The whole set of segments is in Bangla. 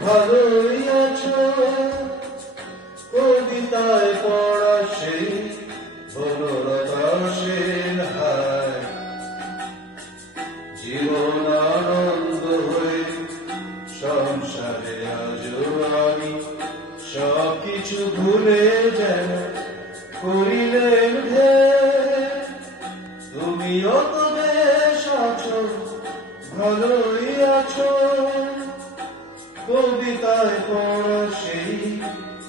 ভালোই আছো কবিতায় পড়া সেই বনলতা সেন হায় জীবন আনন্দ হয়ে সংসারে আজও আমি সবকিছু ভুলে যেন করিলেন তুমিও তো বেশ আছো ভালোই আছো কবিতায় পড়া সেই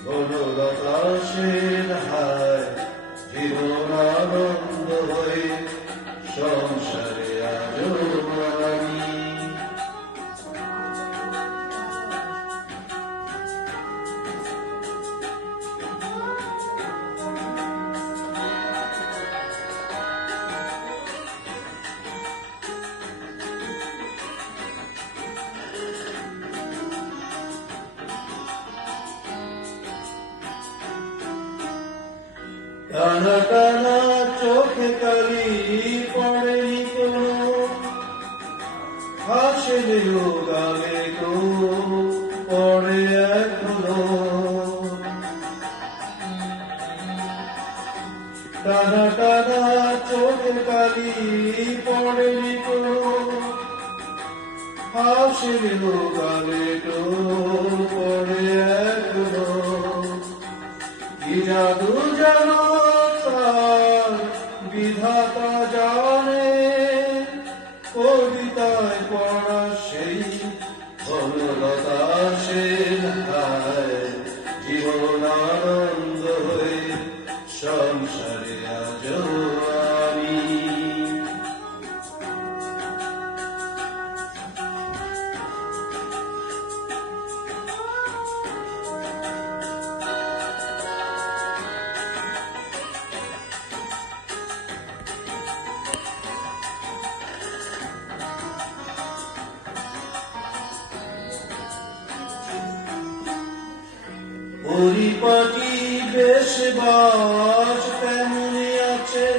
বনলতা সেন হায় জীবন আনন্দ হয়ে সংসারে আজও আমি টানা টানা চোখে কালি পড়েনি কোনো হাসলেও গালে তো পড়ে এখনো টানা টানা চোখে কালি পড়েনি কোনো হাসলেও গালে তো পড়ে এখনো কি জাদু জানো বিধাতা জানে কবিতায় পড়া সেই বনলতা সেন হায় জীবন আনন্দ হয়ে সংসারে আজও আমি পরিপাটি বেশ বাস তেমনি আছে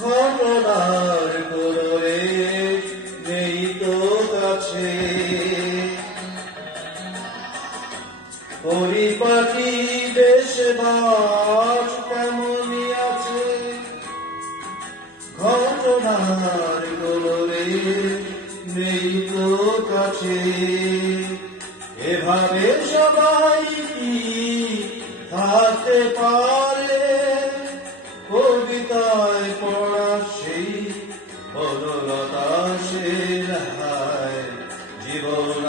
ঘটনার কোরে নেই তো কাছে পরিপাটি বেশ বাস তেমনি আছে ঘটনার কোরে নেই তো কাছে এভাবে সবাই কি থাকতে পারে কবিতায় পড়া সেই বনলতা সেন হায় জীবন